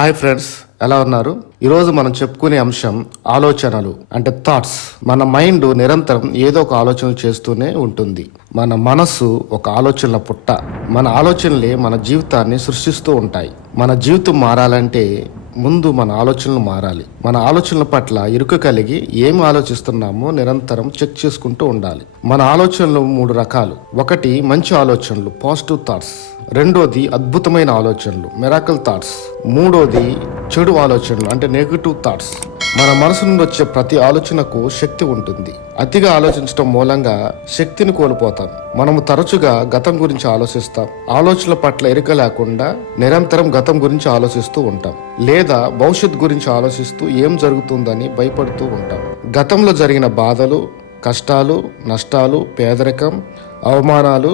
Hi friends, ఎలా ఉన్నారు? ఈరోజు మనం చెప్పుకునే అంశం ఆలోచనలు అంటే థాట్స్. మన మైండ్ నిరంతరం ఏదో ఒక ఆలోచన చేస్తూనే ఉంటుంది. మన మనస్సు ఒక ఆలోచనల పుట్ట. మన ఆలోచనలే మన జీవితాన్ని సృష్టిస్తూ ఉంటాయి. మన జీవితం మారాలంటే ముందు మన ఆలోచనలు మారాలి. మన ఆలోచనల పట్ల ఇరుక కలిగి ఏం ఆలోచిస్తున్నామో నిరంతరం చెక్ చేసుకుంటూ ఉండాలి. మన ఆలోచనలు 3 రకాలు. ఒకటి మంచి ఆలోచనలు, పాజిటివ్ థాట్స్. రెండోది అద్భుతమైన ఆలోచనలు, మిరాకిల్ థాట్స్. మూడోది చెడు ఆలోచనలు అంటే నెగటివ్ థాట్స్. మన మనసు నుండి వచ్చే ప్రతి ఆలోచనకు శక్తి ఉంటుంది. అతిగా ఆలోచించడం మూలంగా శక్తిని కోల్పోతాం. మనము తరచుగా గతం గురించి ఆలోచిస్తాం. ఆలోచనల పట్ల ఎరుక లేకుండా నిరంతరం గతం గురించి ఆలోచిస్తూ ఉంటాం, లేదా భవిష్యత్ గురించి ఆలోచిస్తూ ఏం జరుగుతుందని భయపడుతూ ఉంటాం. గతంలో జరిగిన బాధలు, కష్టాలు, నష్టాలు, పేదరికం, అవమానాలు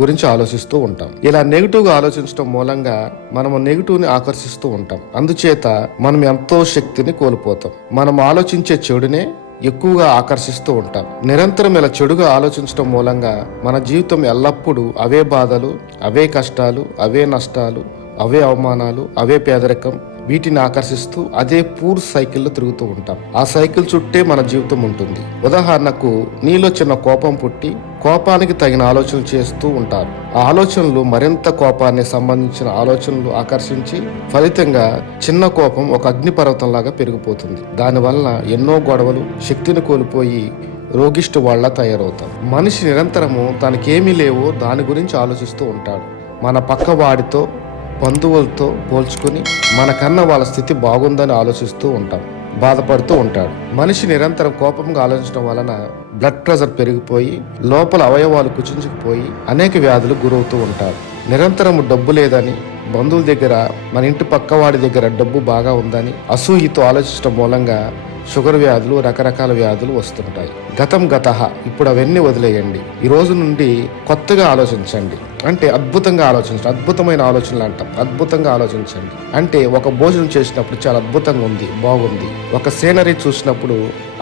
గురించి ఆలోచిస్తూ ఉంటాం. ఇలా నెగిటివ్గా ఆలోచించడం మూలంగా మనము నెగిటివ్ని ఆకర్షిస్తూ ఉంటాం. అందుచేత మనం ఎంతో శక్తిని కోల్పోతాం. మనం ఆలోచించే చెడునే ఎక్కువగా ఆకర్షిస్తూ ఉంటాం. నిరంతరం ఇలా చెడుగా ఆలోచించడం మూలంగా మన జీవితం ఎల్లప్పుడూ అవే బాధలు, అవే కష్టాలు, అవే నష్టాలు, అవే అవమానాలు, అవే పేదరికం, వీటిని ఆకర్షిస్తూ అదే పూర్ సైకిల్లో తిరుగుతూ ఉంటాం. ఆ సైకిల్ చుట్టే మన జీవితం ఉంటుంది. ఉదాహరణకు, నీలో చిన్న కోపం పుట్టి కోపానికి తగిన ఆలోచనలు చేస్తూ ఉంటారు. ఆ ఆలోచనలు మరింత కోపాన్ని సంబంధించిన ఆలోచనలు ఆకర్షించి ఫలితంగా చిన్న కోపం ఒక అగ్నిపర్వతంలాగా పెరిగిపోతుంది. దానివల్ల ఎన్నో గొడవలు, శక్తిని కోల్పోయి రోగిష్టి వాళ్ళ తయారవుతాం. మనిషి నిరంతరము తనకేమీ లేవో దాని గురించి ఆలోచిస్తూ ఉంటాడు. మన పక్క వాడితో, బంధువులతో పోల్చుకుని మనకన్నా వాళ్ళ స్థితి బాగుందని ఆలోచిస్తూ ఉంటాం, బాధపడుతూ ఉంటాడు. మనిషి నిరంతరం కోపంగా ఆలోచించడం వలన బ్లడ్ ప్రెషర్ పెరిగిపోయి లోపల అవయవాలు కుచించుకుపోయి అనేక వ్యాధులు గురవుతూ ఉంటారు. నిరంతరం డబ్బు లేదని, బంధువుల దగ్గర, మన ఇంటి పక్కవాడి దగ్గర డబ్బు బాగా ఉందని అసూయతో ఆలోచించడం మూలంగా షుగర్ వ్యాధులు, రకరకాల వ్యాధులు వస్తుంటాయి. గతం గతః, ఇప్పుడు అవన్నీ వదిలేయండి. ఈ రోజు నుండి కొత్తగా ఆలోచించండి. అంటే అద్భుతంగా ఆలోచించండి. అద్భుతమైన ఆలోచనలు అంటాం. అద్భుతంగా ఆలోచించండి అంటే ఒక భోజనం చేసినప్పుడు చాలా అద్భుతంగా ఉంది, బాగుంది. ఒక సీనరీ చూసినప్పుడు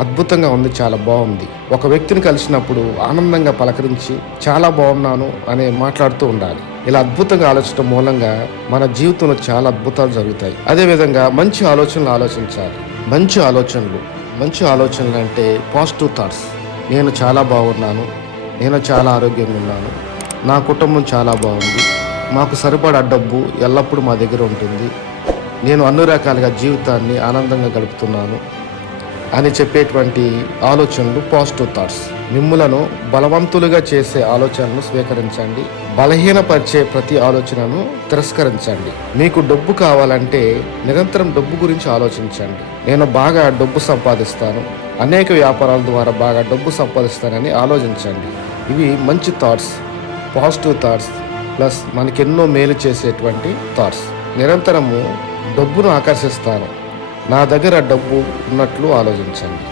అద్భుతంగా ఉంది, చాలా బాగుంది. ఒక వ్యక్తిని కలిసినప్పుడు ఆనందంగా పలకరించి చాలా బాగున్నాను అని మాట్లాడుతూ ఉండాలి. ఇలా అద్భుతంగా ఆలోచించడం మూలంగా మన జీవితంలో చాలా అద్భుతాలు జరుగుతాయి. అదేవిధంగా మంచి ఆలోచనలు ఆలోచించాలి. మంచి ఆలోచనలు అంటే పాజిటివ్ థాట్స్. నేను చాలా బాగున్నాను, నేను చాలా ఆరోగ్యంగా ఉన్నాను, నా కుటుంబం చాలా బాగుంది, మాకు సరిపడా డబ్బు ఎల్లప్పుడూ మా దగ్గర ఉంటుంది, నేను అన్ని రకాలుగా జీవితాన్ని ఆనందంగా గడుపుతున్నాను అని చెప్పేటువంటి ఆలోచనలు పాజిటివ్ థాట్స్. మిమ్ములను బలవంతులుగా చేసే ఆలోచనలను స్వీకరించండి. బలహీనపరిచే ప్రతి ఆలోచనను తిరస్కరించండి. మీకు డబ్బు కావాలంటే నిరంతరం డబ్బు గురించి ఆలోచించండి. నేను బాగా డబ్బు సంపాదిస్తాను, అనేక వ్యాపారాల ద్వారా బాగా డబ్బు సంపాదిస్తానని ఆలోచించండి. ఇవి మంచి థాట్స్, పాజిటివ్ థాట్స్, ప్లస్ మనకెన్నో మేలు చేసేటువంటి థాట్స్. నిరంతరము డబ్బును ఆకర్షిస్తాను, నా దగ్గర డబ్బు ఉన్నట్లు ఆలోచించండి.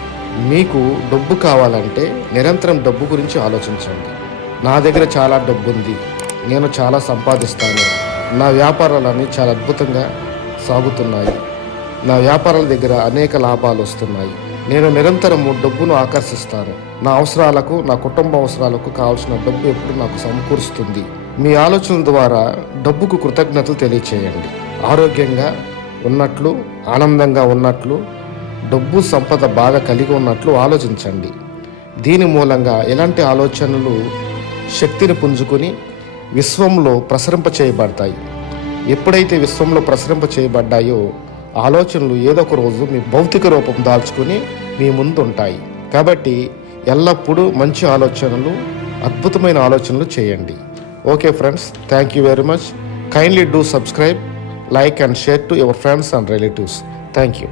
మీకు డబ్బు కావాలంటే నిరంతరం డబ్బు గురించి ఆలోచించండి. నా దగ్గర చాలా డబ్బు ఉంది, నేను చాలా సంపాదిస్తాను, నా వ్యాపారాలన్నీ చాలా అద్భుతంగా సాగుతున్నాయి, నా వ్యాపారాల దగ్గర అనేక లాభాలు వస్తున్నాయి, నేను నిరంతరము డబ్బును ఆకర్షిస్తాను, నా అవసరాలకు, నా కుటుంబ అవసరాలకు కావాల్సిన డబ్బు ఎప్పుడు నాకు సమకూరుస్తుంది. మీ ఆలోచనల ద్వారా డబ్బుకు కృతజ్ఞతలు తెలియచేయండి. ఆరోగ్యంగా ఉన్నట్లు, ఆనందంగా ఉన్నట్లు, డబ్బు సంపద బాగా కలిగి ఉన్నట్లు ఆలోచించండి. దీని మూలంగా ఎలాంటి ఆలోచనలు శక్తిని పుంజుకుని విశ్వంలో ప్రసరింప చేయబడతాయి. ఎప్పుడైతే విశ్వంలో ప్రసరింప చేయబడ్డాయో ఆలోచనలు ఏదో ఒక రోజు మీ భౌతిక రూపం దాల్చుకుని మీ ముందు ఉంటాయి. కాబట్టి ఎల్లప్పుడూ మంచి ఆలోచనలు, అద్భుతమైన ఆలోచనలు చేయండి. Okay friends, thank you very much. Kindly do subscribe, like and share to your friends and relatives. Thank you.